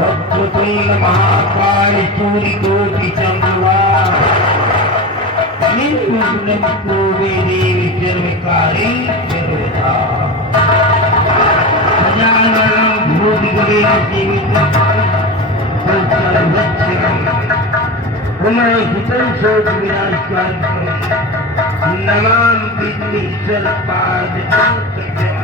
वक्रतुंड महाकाय सूर्यकोटि चंद्रमा निर्विघ्नं कुरु देवी सर्वकार्ये सर्वदा गजाननं भूतगणेन सेवितं सर्वक्षरं पुनर्हितं शोकविनाशकारिणं नमामि विघ्नेश्वरपादपङ्कजम्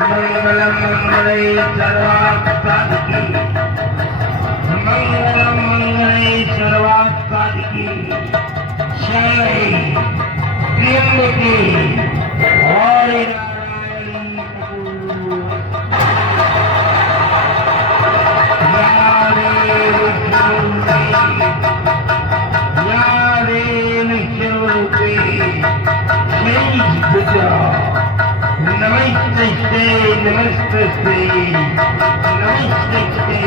मंगलम मंगले सर्वात्मादिकी मंगलम मंगले सर्वात्मादिकी शरणै त्र्यंबके गौरी नारायणी नमस्ते नमस्ते नमस्ते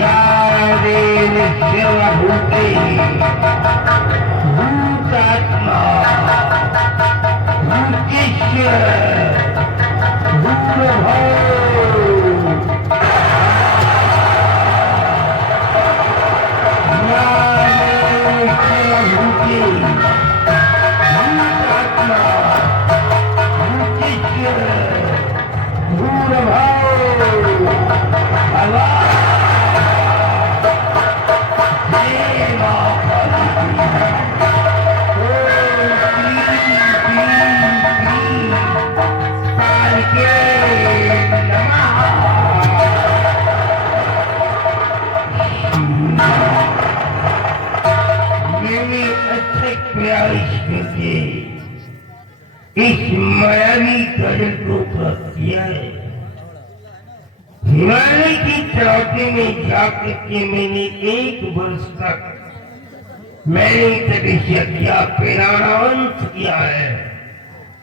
या देवी सर्वभूते भूतात्मा भूतेश्वर भूतभव इस मायावी गजल को प्राप्त किया है। हिमालय की चौथे में जाकर के मैंने 1 वर्ष तक मैंने तपस्या किया, प्रेरणावंत किया है,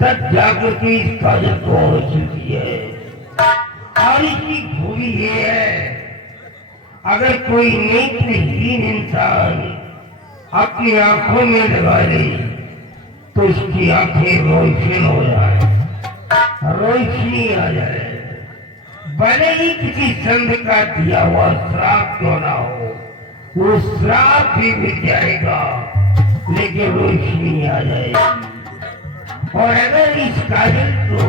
तब जाकर के इस गजल को हासिल किया है। और इसकी खूबी ये है, अगर कोई नेत्रहीन इंसान अपनी आंखों में लगा ले तो उसकी आंखें रोशन हो जाए, रोशनी आ जाए, भले ही किसी संत का दिया हुआ श्राप क्यों ना हो, वो श्राप भी मिट जाएगा, लेकिन रोशनी आ जाएगी। और अगर इस काजल को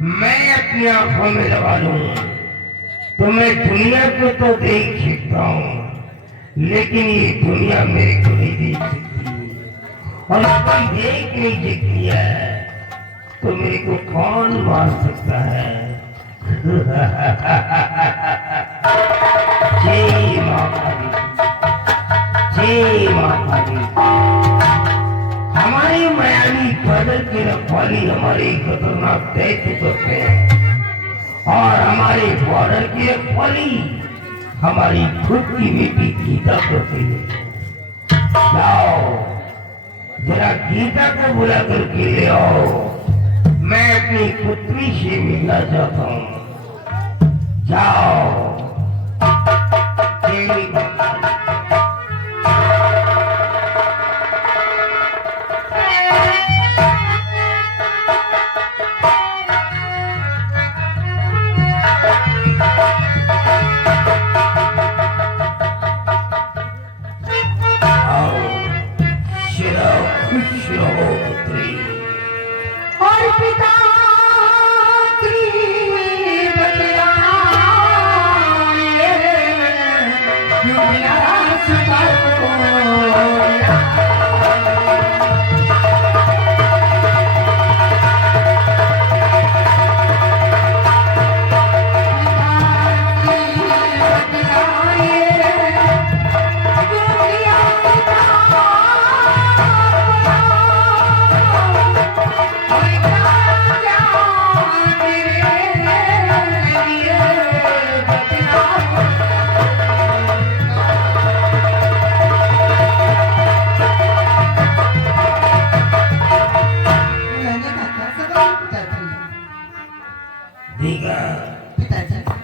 मैं अपनी आंखों में लगा लूं तो मैं दुनिया को तो देख सकता हूं, लेकिन ये दुनिया मेरे को नहीं देख सकती। और कोई देख नहीं सकती है तो मेरे को कौन मार सकता है? जय माता दी, जय माता दी। हमारी मायावी बदल की रखवाली हमारे खतरनाक दैत्य करते हैं, और हमारे बॉर्डर की रखवाली हमारी खुद की बेटी गीता करती है। जाओ जरा गीता को बुला करके ले आओ, मैं अपनी पुत्री से मिलना चाहता हूँ। जाओ।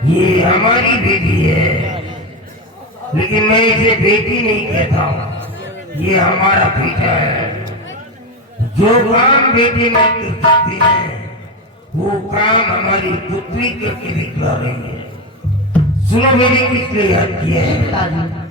ये हमारी बेटी है, लेकिन मैं इसे बेटी नहीं कहता हूँ, ये हमारा बेटा है। जो काम बेटी नहीं कर सकती है वो काम हमारी पुत्री करके दिखला रही है। सुनो मेरी किस लिए याद किया है।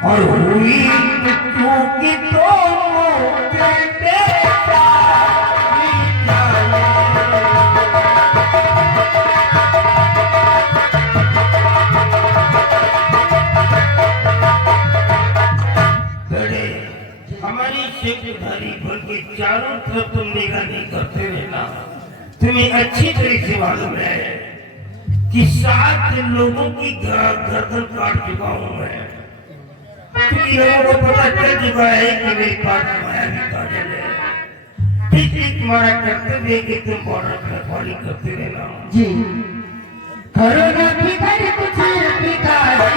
और हुई मृत्यु की तो हमारी शेखधारी भर के चारों तरफ तुम निगरानी करते रहना। तुम्हें अच्छी तरह से मालूम है कि 7 लोगों की गर्दन काट चुका हूं मैं। लोगों को पता चल चुका है कि मेरे पास मायावी काजल है। इसलिए तुम्हारा कर्तव्य है कि तुम बॉर्डर की रखवाली करते रहना। जी करोना की कर कुछ भिखारी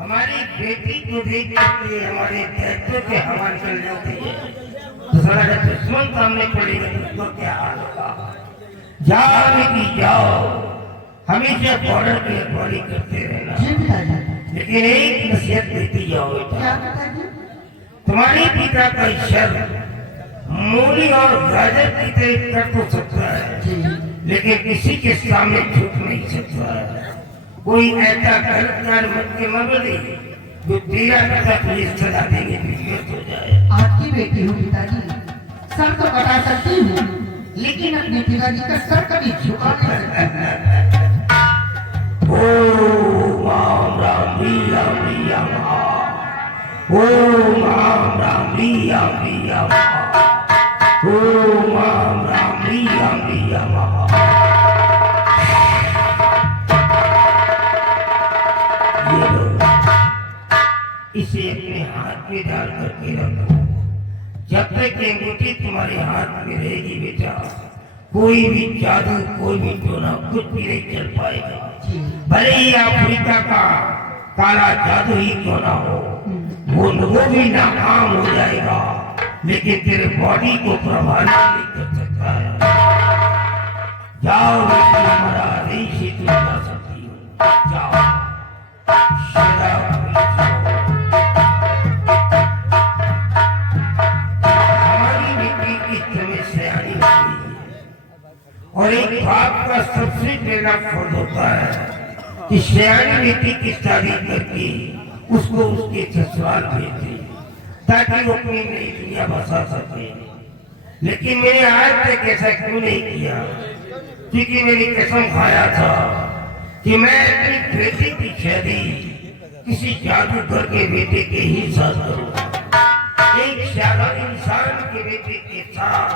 हमारी बेटी को देख करके हमारे दायित्व के हवाले चल जाती है तो सारा जब दुश्मन सामने पड़ेगा तो उसको क्या हाल होगा। जाओ बेटी जाओ, हमेशा बॉर्डर की रखवाली करते रहना। लेकिन एक नसीहत देती जाओ बेटा, तुम्हारे पिता का शब्द मूली और गाजर की तरह कर तो सकता है लेकिन किसी के सामने झुक नहीं सकता है। कोई ऐसा गलत कार्य मत के मगले जो तेरा पिता तुझे सजा देंगे हो जाए। आपकी बेटी हूँ पिताजी, सर तो कटा सकती हूँ लेकिन अपने पिताजी का सर कभी झुका नहीं सकती। ओम राम रिया रिया ओम राम रिया रिया ओम राम रिया यामाहा। ये लो, इसे अपने हाथ में डाल करके रखो। जब तक ये अंगूठी तुम्हारे हाथ में रहेगी बेटा, कोई भी जादू, कोई भी टोना कुछ भी नहीं चल पाएगा। भले ही अफ्रीका का काला जादू ही क्यों ना हो, वो भी नाकाम हो जाएगा, लेकिन तेरे बॉडी को प्रभावित नहीं कर सकता है। जाओ बेटी, हमारा आदेश ही तुम जा सकती हो। जाओ सदा हमारी बेटी इस समय सयानी हो गई है, और एक बाप का सबसे पहला फर्ज होता है कि सयानी बेटी की शादी करके उसको उसके ससुराल भेज दे, ताकि वो अपनी नई दुनिया बसा सके। लेकिन मैंने आज तक ऐसा क्यों नहीं किया? क्योंकि मेरी कसम खाया था कि मैं अपनी बेटी की शादी किसी जादूगर के बेटे के ही साथ करूंगा। एक साधारण इंसान के बेटे के साथ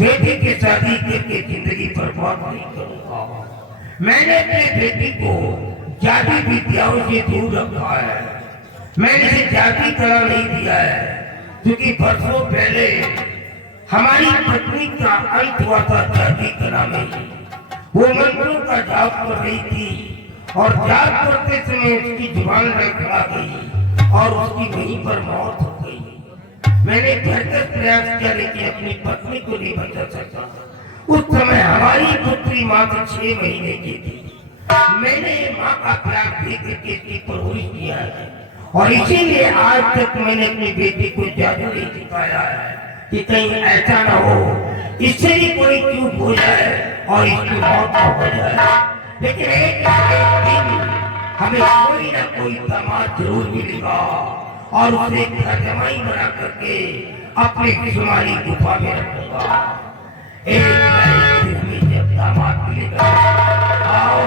बेटी की शादी करके जिंदगी बर्बाद नहीं करूंगा। मैंने अपने बेटी को जादू विद्याओं से दूर रखा है। मैंने इसे जादू करा नहीं दिया है, क्योंकि बरसों पहले हमारी पत्नी का अंत हुआ था जादू करा में। वो मंत्रों का जाप कर रही थी, और जाप करते समय उसकी जुबान लड़खड़ा गई और उसकी वहीं पर मौत हो गई। मैंने भरकर प्रयास किया, लेकिन अपनी पत्नी को नहीं बचा सका। उस समय हमारी पुत्री मात्र 6 महीने की थी। मैंने माँ का प्यार देख करके इसकी परवरिश किया है, और इसीलिए आज तक मैंने अपनी बेटी को जादू नहीं सिखाया है कि कहीं ऐसा न हो इससे ही कोई चूक हो जाए और इसकी मौत न हो जाए। लेकिन एक दिन हमें कोई न कोई दामाद जरूर मिलेगा, और उसे घर जमाई बना करके अपने शुमारी गुफा में रखूंगा। एक दिन में जब दामाद मिलेगा, आओ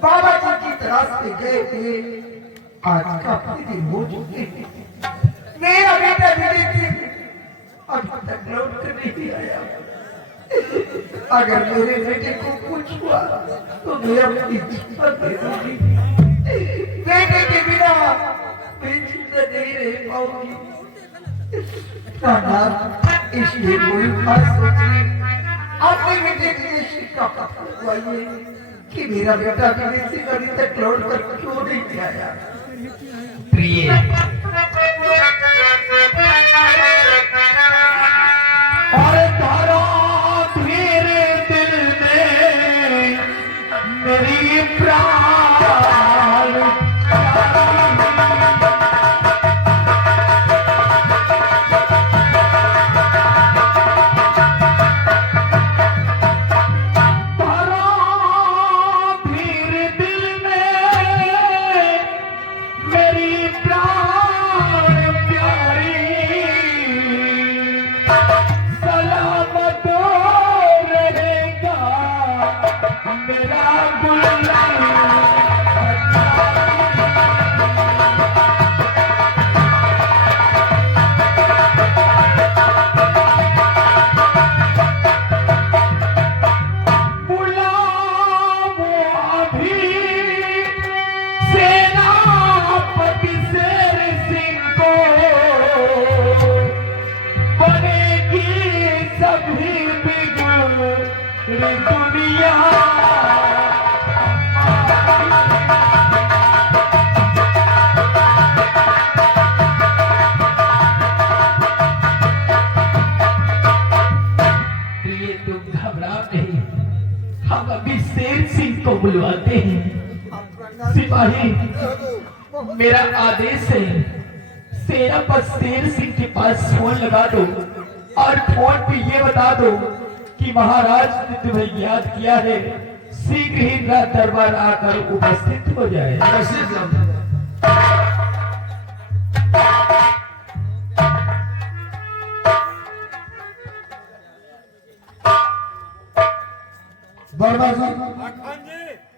बाबा जी की तलाश में गए थे। आज काफी दिन हो चुके हैं। मेरा बेटा अभी तक लौट कर नहीं आया। अगर मेरे बेटे को कुछ हुआ तो मैं अपनी जान दे दूंगी। बेटे के बिना मैं जिंदा नहीं रह पाऊंगी। नाना, इसलिए कोई बात सोचिए, अपने बेटे के लिए शिक्षा पाइए कि मेरा बेटा विदेशी गली तक लौट कर क्यों नहीं आया। प्रिय, और तारा तेरे दिल में मेरी प्राण तारा तेरे दिल में मेरी प्राण प्यारी सलामत रहेगा मेरा गुलाम। बुलाओ अभी सेनापति शेर सिंह को, बनेगी सभी बिगड़ दुनिया। प्रिय, तुम घबराओ नहीं, हम अभी शेर सिंह को बुलवाते हैं। सिपाही, मेरा आदेश है, सेनापति शेर सिंह के पास फोन लगा दो और फोन पे ये बता दो कि महाराज ने तुम्हें याद किया है, शीघ्र ही राज दरबार आकर उपस्थित हो जाए। बर्मा जी,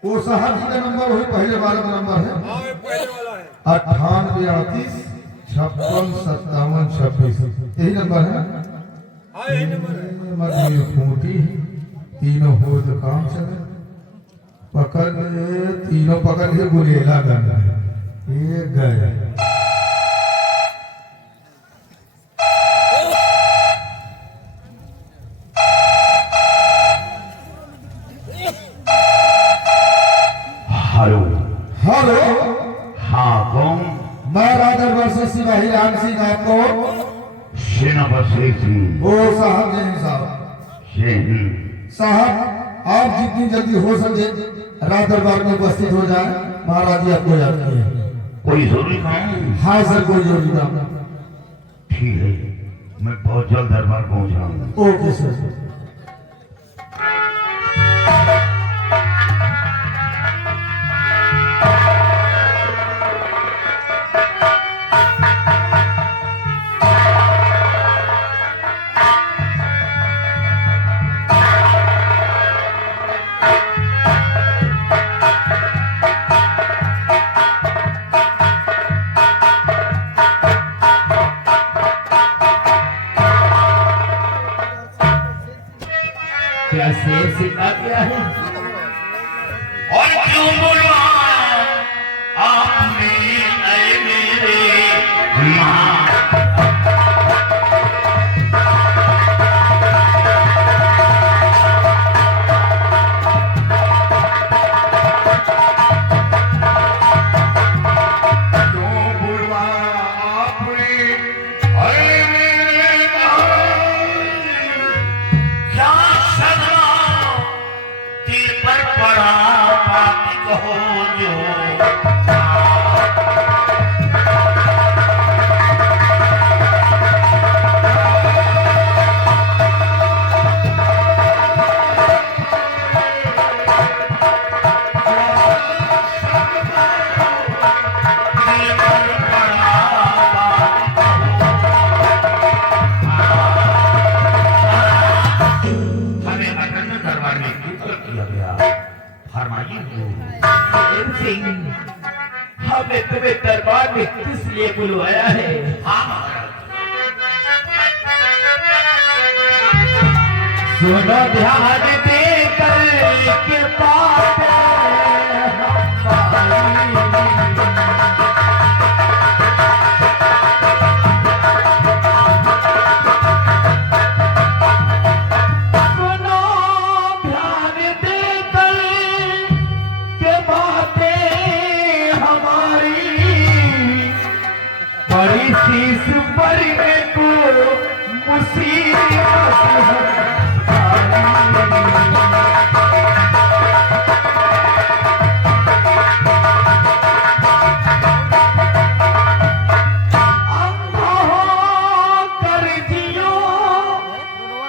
वो शहर का नंबर वही पहले वाला नंबर है, 98 38 56 57 26, यही नंबर है। मगर खूंटी तीनों हो तो काम चले, पकड़ तीनों पकड़ के बुलेला करना ये गए। हेलो हेलो, हाँ कौन? मैं राजा वर्ष सिपाही राम सिंह आपको सेनापति शेर सिंह। ओ साहब, जय साहब। शेर साहब, आप जितनी जल्दी हो सके राज दरबार में उपस्थित हो जाए, महाराज जी आपको याद किए। कोई जरूरी काम? हाँ सर, कोई जरूरी काम। ठीक है, मैं बहुत जल्द दरबार पहुंच जाऊंगा। Okay sir. क्या शेर सिंह आ गया है? और क्यों बोला आपने ऐ मेरे माँ? हमने तुम्हें दरबार में किस लिए बुलवाया है? हाँ महाराज। सुनो ध्यान दे कर के बात सुनो ध्यान दे कर के बातें हमारी बड़ी शीश पर को मुसीबत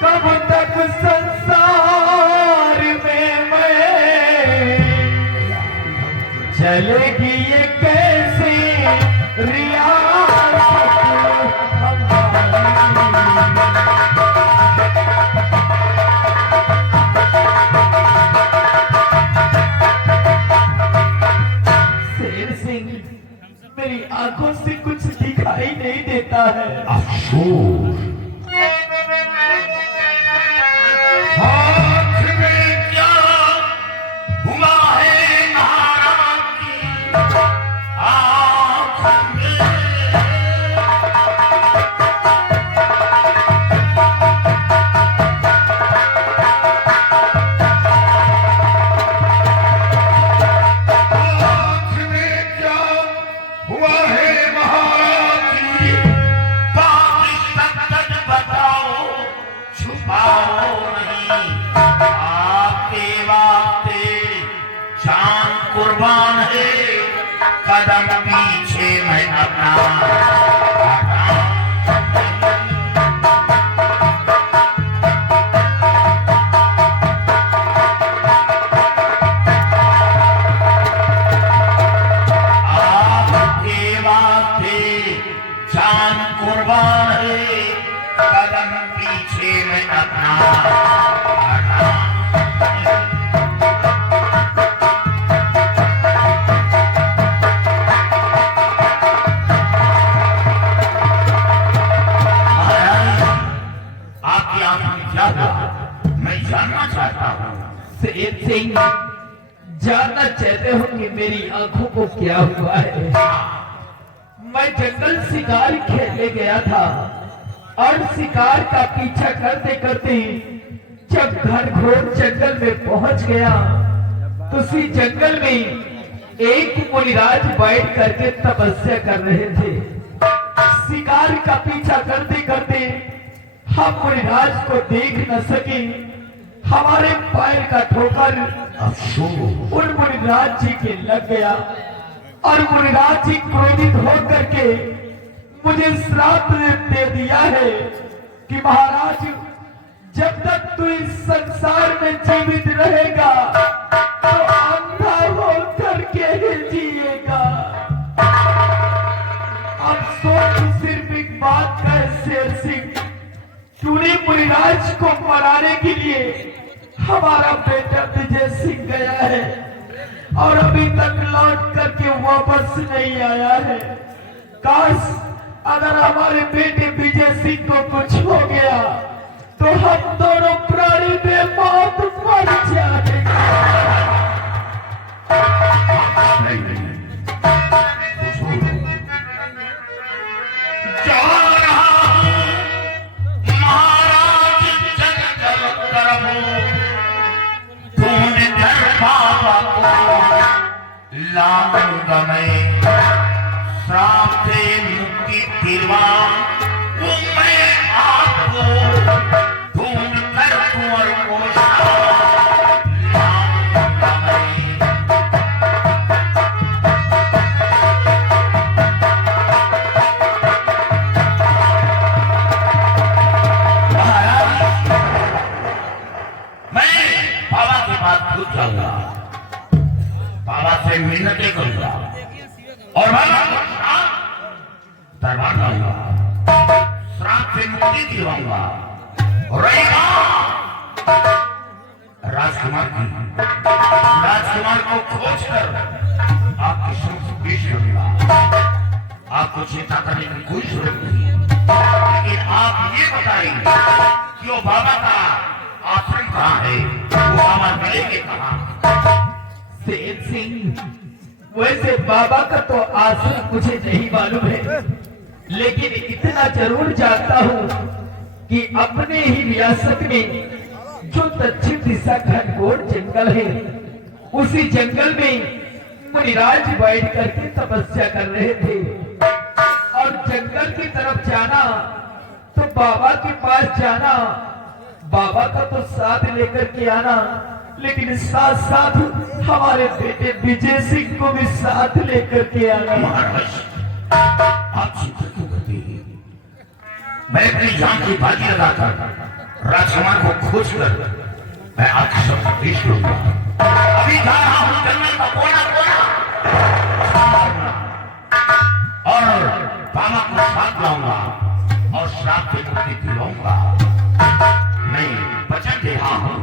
कब तक संसार में मैं चलेगी ये कैसे रियासत शेर सिंह मेरी आंखों से कुछ दिखाई नहीं देता है। अफसोस हाथ में क्या हुआ है महाराज की आँख में हाथ में क्या हुआ है महाराज की बात सच बताओ छुपाओ नहीं आपके वास्ते जान कुर्बान है कदम पीछे मैं अपना आपके वास्ते जान कुर्बान है कदम पीछे में अपना आपकी आंख में क्या हुआ मैं जानना चाहता हूँ। शेर सिंह जानना चाहते हो कि मेरी आंखों को क्या हुआ है? मैं जंगल शिकार खेलने गया था और शिकार का पीछा करते करते जब घनघोर जंगल में पहुंच गया तो उसी जंगल में एक मुनिराज बैठ करके तपस्या कर रहे थे। शिकार का पीछा करते करते हम मुनिराज को देख न सके। हमारे पैर का ठोकर उन मुनिराज जी के लग गया और मुनिराज जी क्रोधित होकर के मुझे श्राप दे दिया है कि महाराज जब तक तू इस संसार में जीवित रहेगा तो अंधा होकर के ही जिएगा। अब सोच सिर्फ एक बात का है शेर सिंह, तूने मुनिराज को मराने के लिए हमारा बेटा विजय सिंह गया है और अभी तक लौट करके वापस नहीं आया है। काश अगर हमारे बेटे विजय सिंह को कुछ हो गया तो हम दोनों प्राणी में मौत मर जाएंगे। जा रहा हूं महाराज जंगल तरफ ढूंढ कर बाबा को लाऊंगा मैं श्राप से मुक्ति दिलवा वो मैं आपको ढूंढ कर कुंवर को लाऊंगा मैं। मैं बाबा के पास खुद जाऊंगा, बाबा से मिन्नतें करूंगा और दरबार लाऊंगा, श्राप से मुक्ति दिलवाऊंगा। और रही बात राजकुमार की, राजकुमार को खोज कर आपके समक्ष पेश करूंगा। आपको चिंता करने की कोई जरूरत नहीं, लेकिन आप ये बताइए कि वो बाबा का आश्रम कहाँ है, वो हमारे मिलेंगे कहाँ? सेठ सिंह, वैसे बाबा का तो आश्रम मुझे नहीं मालूम है, लेकिन इतना जरूर जानता हूँ कि अपने ही रियासत में जो दक्षिण दिशा घनघोर जंगल है, उसी जंगल में मुनिराज बैठ करके तपस्या कर रहे थे और जंगल की तरफ जाना तो बाबा के पास जाना, बाबा का तो साथ लेकर के आना, लेकिन साथ साथ हमारे बेटे विजय सिंह को भी साथ लेकर के आना। महाराज, आप चिंता क्यों करते हैं? मैं अपनी जान की बाजी लगाकर राजकुमार को खोज कर मैं आपके सब पेश करूंगा। अभी जा रहा हूं जंगल का कोना कोना और बाबा को साथ लाऊंगा और श्राप की मुक्ति दिलाऊंगा। मैं वचन दे रहा हूं,